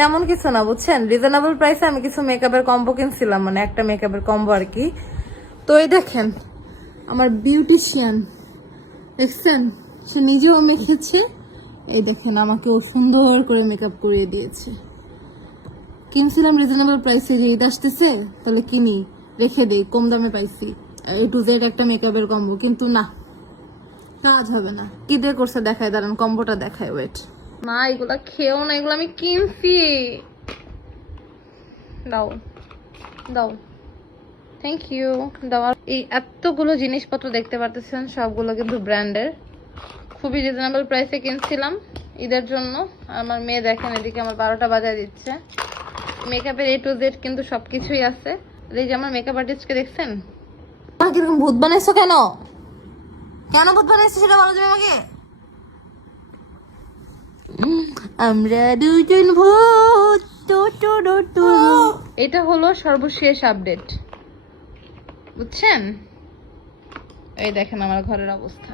তেমন কিছু না বুঝছেন, রিজনেবল প্রাইসে আমি কিছু মেকআপের কম্বো কিনছিলাম, মানে একটা মেকআপের কম্বো আর কি। তো এই দেখেন আমার বিউটিশিয়ান, দেখছেন সে নিজেও মেখেছে, এই দেখেন আমাকেও সুন্দর করে মেকআপ করিয়ে দিয়েছে। কিনছিলাম রিজনেবল প্রাইসে, যে ঈদ আসতেছে তাহলে কিনি, রেখে দেই, কম দামে পাইছি A to Z একটা মেকআপের কম্বো, কিন্তু না কাজ হবে না। কি দিয়ে করছে দেখায়, দাঁড়ান কম্বোটা দেখায়, ওয়েট। না এগুলা খেও না, এগুলো আমি কিনছি। দাও দাও, থ্যাংক ইউ দাও। এই এতগুলো জিনিসপত্র দেখতে পারতেছেন, সবগুলো কিন্তু ব্র্যান্ডের, খুবই রিজনেবল প্রাইসে কিনছিলাম ঈদের জন্য। আমার মেয়ে দেখেন এদিকে আমার 12টা বাজায় দিচ্ছে। মেকআপের A to Z কিন্তু সবকিছুই আছে। এই যে আমার মেকআপ আর্টিস্টকে দেখছেন, কিরকম ভূত বানাইছো, কেন কেন ভূত বানাইছো সেটা বলো তুমি আমাকে। আমরা দুজন ভূত। এটা হলো সর্বশেষ আপডেট, বুঝছেন? এই দেখেন আমার ঘরের অবস্থা।